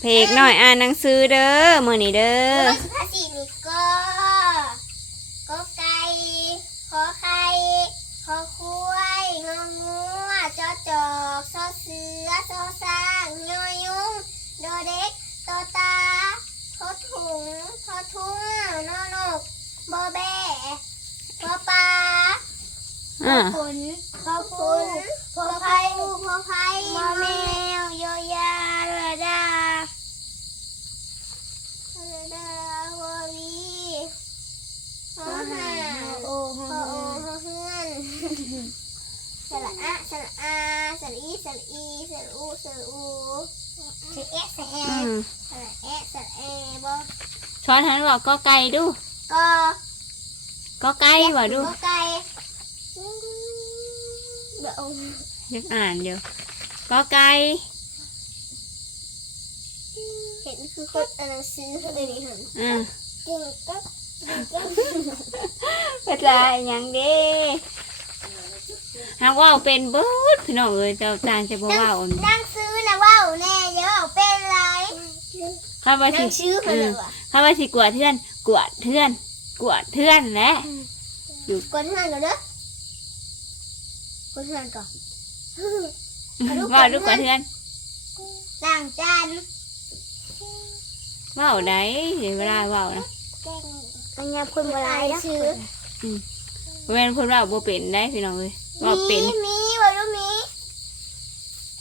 เพกหน่อยอ่านหนังสือเด้อมื้อนี้เด้อตัวสุภาษิตนี่ก็ก็ไก่ขอไข่ขอควายงองัวจอจอกซอเสือซอสร้างยอยุงโดเด็กตอตาทอถุงทอทุ่งนอนกบอแบปอปลาอ่า ผลพอคุณพอไผ่พอไผ่มอแมวยอยาเรือดาเรือดาวอวีพอหาโอพอโอพอเฮือนสระอะสระอาสระอีสระอีสระอูสระอูสระเอะสระแอ อืม สระเอะสระเอบอ ช้อนหันบอกก็ไก่ดูก็ก็ไก่ว่าดูก็ไก่เดี๋ยวยังอ่านอยู่ก็ไก่เห็นคือคนอ่านหนังสือเลยนี่หันอ่าเก่งก็เก่งเป็นไรหยังเด้หากว่าเป็นเบิดพี่น้องเอ้ยเจ้าจานจะบ่เว้าอันนั่งซื้อนะว่าวแน่เดี๋ยวเอาเป็นไร ข้าว่าสินั่งซื้อคนเดียวอะข้าว่าสิกวาดเทือน กวาดเทือน กวาดเทือนแหละกดหันก่อนเด้อกดหันก่อนว่าดูกวาดเทือนล้างจานเว้าได้เวลาเว้านะอันยาคนโบราณซื้อเว้นคนเว้าบ่เป็นได้พี่น้องเอ้ยเว้าเป็นมีมีว่ารู้มี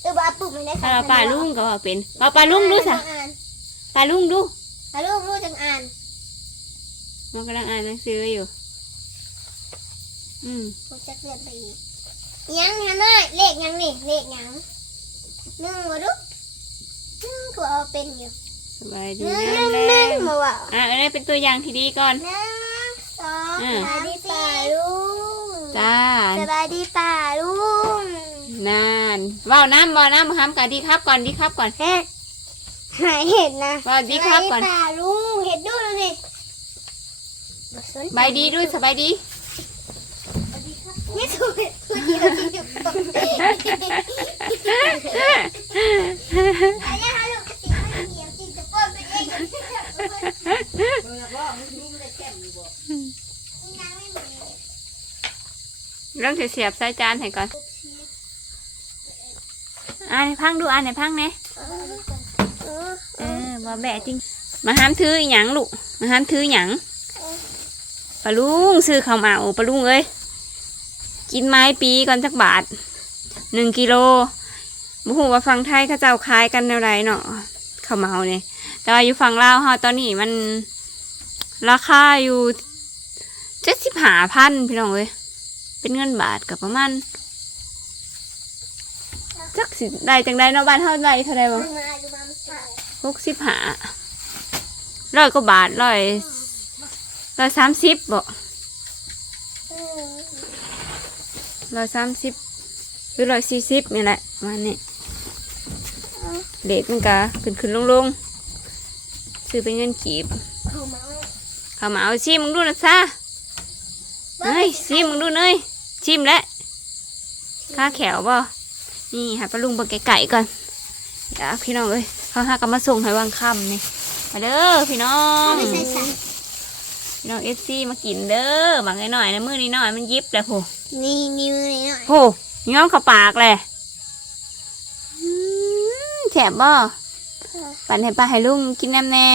เออบ้าปุ๊บมันได้ถ้าเราปลาลุงก็เว้าเป็นเว้าปลาลุงดูซะ อ่านปลาลุงดูปลาลุงรู้จังอ่านมันกำลังอ่านหนังสืออยู่ อืมผมจะเลื่อนไปอีกยังฮะน้อยเลขยังนี่เลขยังหนึ่งวะลูกหนึ่งกูเอาเป็นอยู่สบายดีหนึ่งนะหนึ่งแล้หนึ่งวมาว่าอะอันนี้เป็นตัวอย่างที่ดีก่อนหนึ่งสองอืมสบายดีป่าลุงจ้าสบายดีป่าลุงนานเว้าน้ำเว้าน้ำห้ามกันดีครับก่อนดีครับก่อนเฮ็ด หายเห็นนะสวัสดีครับก่อนสบายป่าลุงเห็นดูแล้วนี่สบายดีด้วยสบายดี ไม่สวยคนเดียวที่อยู่ตรงนี้อันนี้ฮะลูกสิไม่เหี่ยวจริงจะป้อนไปเองยังไม่หมดเรื่องเสียบใส่จานให้ก่อนอ่านให้พังดูอ่านให้พังเนี่ยเออ ว่าแบะจริง มาห้ามถืออหยังลูก มาห้ามถืออหยังปลาลุงซื้อข้าวเหมาปลาลุงเอ้ย กินไม้ปีก่อนสักบาทหนึ่งกิโลบุหูว่าฟังไทยเขาเจ้าขายกันเท่าไรเนาะข้าวเมาเนี่ยแต่ว่าอยู่ฝั่งลาวฮาตอนนี้มันราคาอยู่เจ็ดสิบห้าพันพี่น้องเอ้ยเป็นเงินบาทกับประมาณจักสิได้จังได้เนาะบ้านเท่าไรเท่าไรบ้าง หกสิบห้าร้อยกว่าบาทร้อยร้อยสามสิบบ่ร้อยสามสิบหรือร้อยสี่สิบนี่แหละมาณนี้เด็กมันก็ขึ้นขึ้นลงลงซื้อเป็นเงินกีบเขามาเขามาเอาชิมมึงดูนะซะเฮ้ยชิมมึงดูเนยชิมแล้วข้าแขวบ่นี่หาปลาลุงบงไก่ๆก่อนเดี๋ยวพี่น้องเอ้ย เขาหากันมาส่งให้วางค่ำนี่มาเด้อพี่น้องไม่ใช่สันพี่น้องเอฟซีมากินเด้อบางไอ้หน่อยนะมือนี้หน่อยมันยิบเลยโหนี่นิ้วนี่หน่อยโหย้อมเข้าปากเลยอืมแฉบบ่ปั่นให้ปลาให้ลุงกินน้ำแน่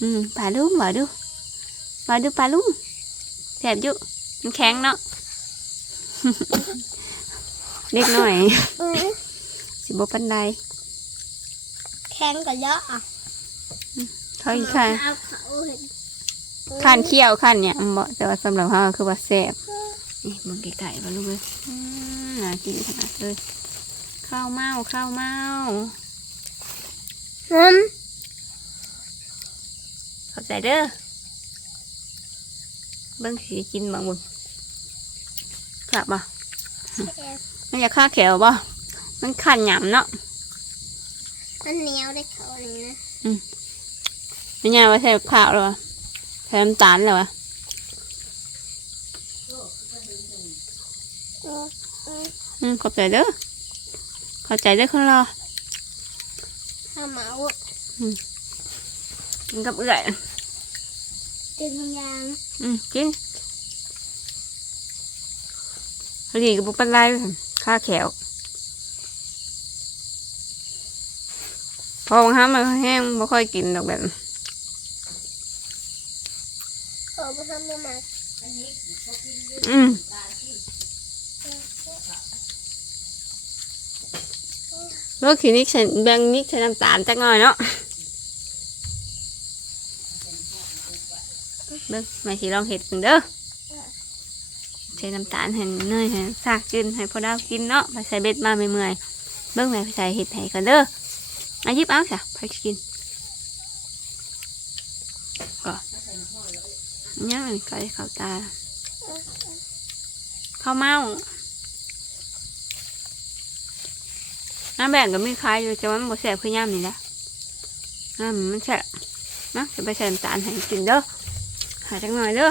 อืมปลาลุงว่าดูว่าดูปลาลุงแฉบอยู่มันแข็งเนาะเล็กหน่อยสิบปันได แข็งกับเยอะอะเขาอีกค่ะเอาเขาเห็นขันเคี่ยวขันเนี่ยมันบ่แต่ว่าสำหรับเขาคือว่าแซ่บนี่มึงไก่ๆมาลูกเลยอืมน่ากินขนาดเลยข้าวเมาข้าวเมาน้ขอบใจเด้อเบิ้งสีกินบางบุญครับบ่ำมันอยากฆ่าแขวบ่มันขันหยำเนาะ มันเหนียวได้เขาเลยนะมันยาว่าใส่ข้าวเลยวะใส่น้ำตาลเลยวะอืมขอบใจเด้อขอบใจเด้อคนรอทข้าวเหมากินกับเอื่อยกินทุกอย่างอืมกินพอดีกับบุปผาไล่ข้าแขว พอบางครั้งมันแห้งไม่ค่อยกินดอกแบบขอไปทำมาหมักอืมรสขีนิกใส่แบงนิกใส่น้ำตาลจักหน่อยเนาะเบิ้งมาสิลองเห็ดเพิ่งเด้อใส่น้ำตาลให้เนยให้ซากกินให้พอดาวกินเนาะไปใส่เบ็ดมาเมื่อยๆเบิ้งแม่ไปใส่เห็ดให้กันเด้อ อายิบเอาจ้ะไปกินก็ยังอันก็ได้เข้าตาข้าวเมาน้ำแบ่งก็มีขายอยู่แต่ว่ามันบ่แซ่บคือย่ำนี่แหละน้ำมันแซ่บนะจะไปใส่น้ำตาลให้กินเด้อหาจังหน่อยเด้อ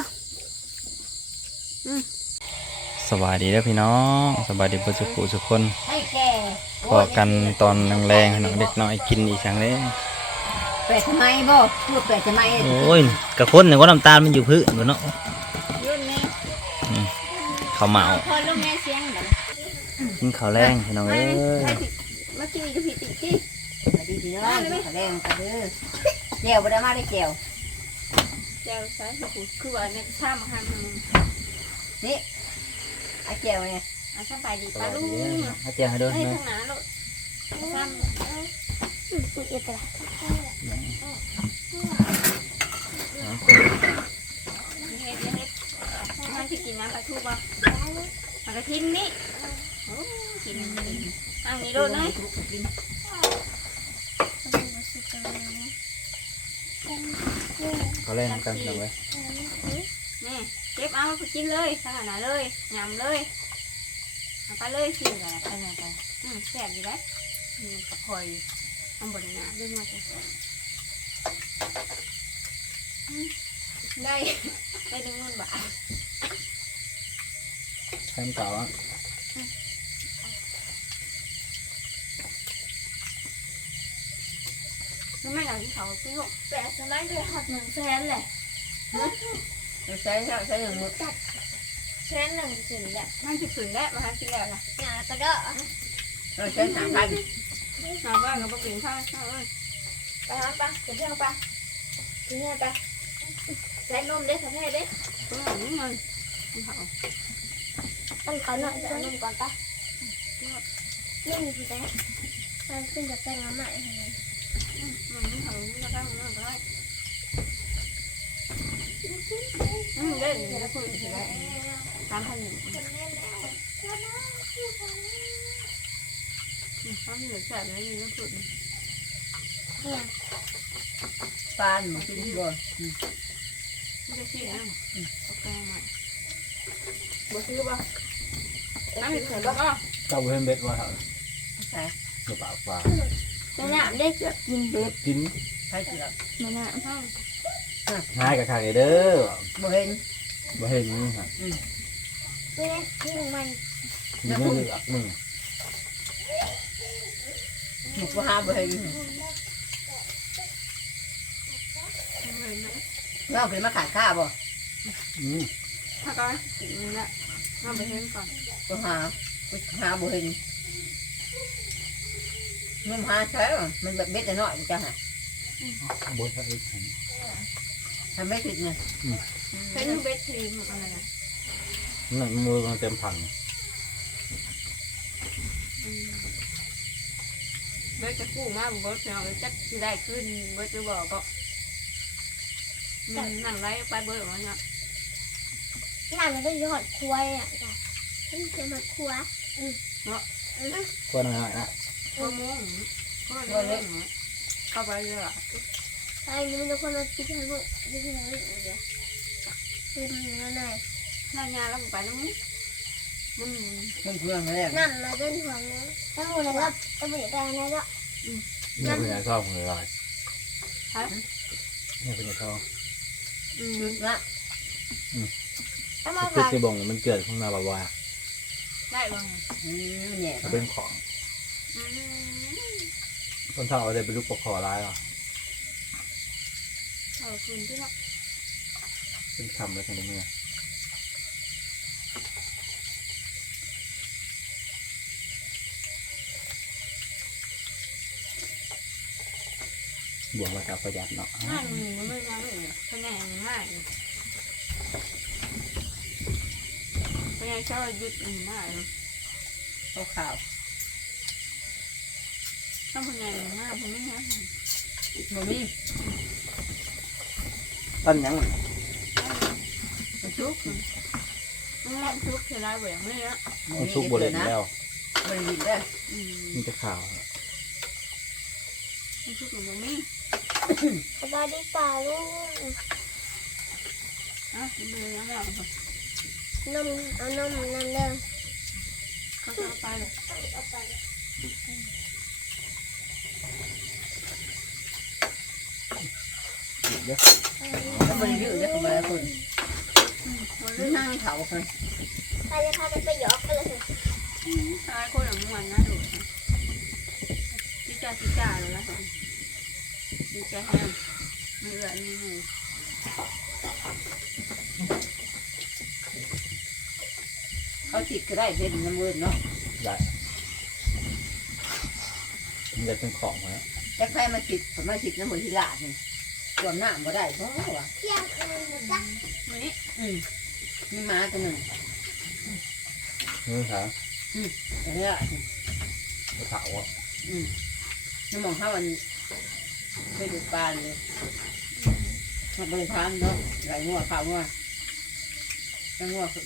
สบายดีเด้อพี่น้องสบายดีเพื่สุขุทุกคนให้แก่ พอกันตอนแรงๆให้น้องเด็กน้อยกินอีกครั้งเด้เป็ดทำไมบ่พูดเป็ดทำไมโอ้ยกระพ้นหนึ่งว่าน้ำตาลมันอยู่พื้นบ่เนาะยุ่นนี่ข้าวเหมาพอลูกแม่เสียงแบบกินข้าวแรงพี่น้องเอ้ยเมื่อกี้จะผิดติที่สวัสดีพี่น้องขอแรงกันเด้อเจียวบ่ได้มาได้เจียวเจ้าสายคือว่าเนี่ยข้ามหันนี่อาเจียวเนี่ย อาสบายดีปลาลูกให้เจียวให้เด้อให้เนาะทางหนาลูกข้ามอุ้ยเอ็ดอะไรเฮ็ดเฮ็ดมันจะกินน้ำปลาทูบ่มันกระทิมนี่โอ้กินอันนี้โดนเลยข้าวแรงกันพี่น้องเอ้ยนี่เก็บเอาไปกินเลยขนาดเลยยำเลย เอาไปเลยสิอะไรไปไหนไปอืมแซ่บอยู่แล้วนี่กระพอยทำบริงานด้วยมาสิอืมได้ ได้ดึงเงินบาทแค่เก่าอะคือไม่อยากกินเขาพี่ลูกแต่สมัยเด็กหอดหนึ่งแสนเลยใช้ใช้ใช้อย่างมือ แสนหนึ่งสินแหละมันจะฝืนได้มาหากินแล้วนะงานตะก็เราใช้สามพันเอาบ้านกับป้าปิ่นข้าวข้าวเอ้ยไปหาปะไปเที่ยวปะไปเที่ยวปะใส่นมเด้สักแค่เด้เพิ่งเอาเงินเขาต้องเขาหน่อยจะนมก่อนปะนี่มีกี่แตงมันขึ้นจากแตงมาใหม่มันเขาจะได้เงินก็ได้อืมได้เดี๋ยวคุยกันได้ ตามพันหนึ่งเขาเหลือแสบแล้วมีน้ำสุดปานมากินบ่อนไม่ได้ซื้อนะโอเคใหม่บ่ซื้อป่ะน้ำมีเผือกป่ะเจ้าเพิ่นเบ็ดว่าเท่าใช่หรือเปล่าปลาแม่น้ำได้เกือบกินเบ็ดกินใช่เจียวแม่น้ห้องง่ายกับข้างเด้อบ่เห็นบ่เห็นนี่ฮะำ เบ็ดที่มันมีเนื้อเหลือกมึงหมูก็หาบ่เห็นเลยนะเราเคยมาขายข้าวบ่อืมถ้าก็กินนี่แหละน้ำไปเห็นก่อนก็หาหาบ่เห็นมันหาใช่มันแบบเบ็ดน้อยจังฮะบ่ใช่ทำไม่ผิดเนี่ยเห็นเบ็ดครีมอะไรนะ นั่นมือมันเต็มพันเบ็ดจะกู้มาบุเบิร์ดเนาะจักที่ได้ขึ้นเบิร์ดจะบอกก็มันนั่งไรไปเบิร์ดมันเนาะน้ำมันก็ยอดควายอะจ้ะมันจะมาครัวคนน้อยนะข้าวมุ้งข้าวเล็กเข้าไปเลยอะไอ้นี่มันจะคนมาคิดให้พวกนี่ที่ไหนเดี๋ยวคือมันยังไงน้ำยาแล้วไปน้ำมุ้งมันมันเพื่อนแรกน้ำมาเป็นห่วงนะถ้าหัวเราจะไปได้ไงก็นี่เป็นยาชอบของเลยนี่เป็นยาชอบอืมนะถ้ามาคือผ่านสิบ่งมันเกิดขึ้นมาแบบว่าได้บ้างอืมเนี่ยมันเป็นของอืมคนเฒ่าเอาได้ไปลูกปกคอร้ายอะเอาคืนที่เนาะเป็นคำแล้วทางเมื่อ บอกว่าจะประหยัดเนาะง่ายมันมันไม่ยังเลยพญายง่ายพญายชอบหยุดอืมมากเลยข้าวขาวต้องพญายมากผมไม่ยังมันมีต้นยังมันชุกต้องลองทุกเทลาแหวงไม่เนาะมันชุกบริเวณนะแล้วบริเวณได้อืมมีแต่ข่าว มันทุกของมันไม่สบายดีป่าลุงอะมันเลยยังไม่เอาไปนมเอานมน้ำเดิมเขาจะเอาไปเลยเอาไปเยอะแล้วบริเวณได้ของบริเวณอืมมันเลมันยนั่งเขาคนไปเลยพากันไปหยอกกันเลยตายคนหลังวันนะดู จิจ่าจิจ่าเลยละคนจิจ่าแฮมไม่เหลือนี่หนูเขาติดก็ได้เป็นน้ำมือเนาะได้มันจะเป็นของแล้วแต่ใครมาติดผมมาติดน้ำมือที่ลาเนี่ยรวมหน้าบ่ได้เพราะว่าเที่ยงคืนนะจ๊ะวันนี้อืมมีหมาตัวหนึ่งนี่ครับแต่เนี่ยกระเถาอะอืม น้ำมองเขาวันเคยดูปลาเลยมาบริทามเนาะไหลงัวข้าวงัวแล้งัวคือ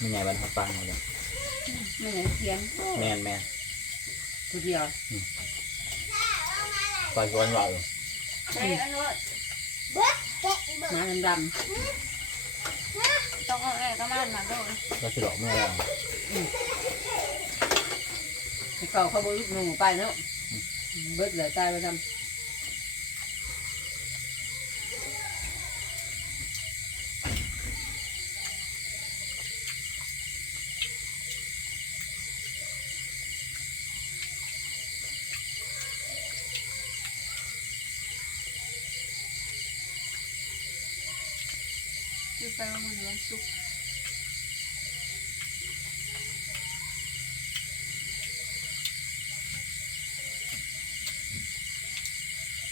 มีไงบรรทัดฟังมาเลยไม่ไหนเทียนแมนแมนตัวเดียวปล่อยชวนว่าอยู่เฮ้ยอันนู้นเบ้อแกะเบ้อหมาดำต้องเอาแอร์ก็มันมาโดนเราจะหลอกเมื่อไหร่ๆให้ เขาเขาบริหนูไปเนาะเบิดเหลือตายไปดำไปว่ามันวันศุกร์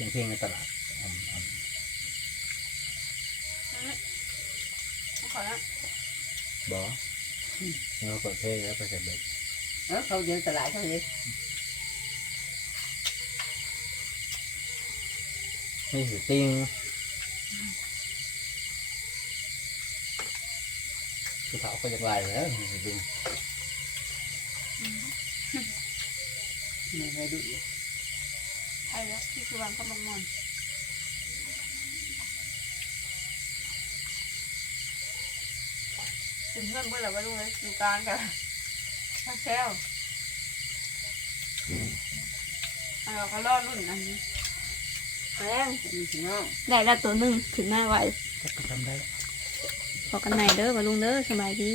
เพลงเพลงในตลาดอืมอืมขอแล้วบอเราเปิดเพลงแล้วไปเสร็จเลยเออเขาเดินตลาดเขาเลยนี่คือติ้งกระเถาก็จะลายแล้วนี่ดึงไม่ให้ดูใช่แล้วที่คือวันขมงมอนถึงเพื่อนเมื่อไหร่ว่าลุงเลยอยู่กลางกันพักแซวเราก็ล่อรุ่นอันนี้แรงมีพี่น้องได้แล้วตัวหนึ่งถึงหน้าไว้ก็ทำได้พอกันไหนเด้อมาลุงเด้อสบายดี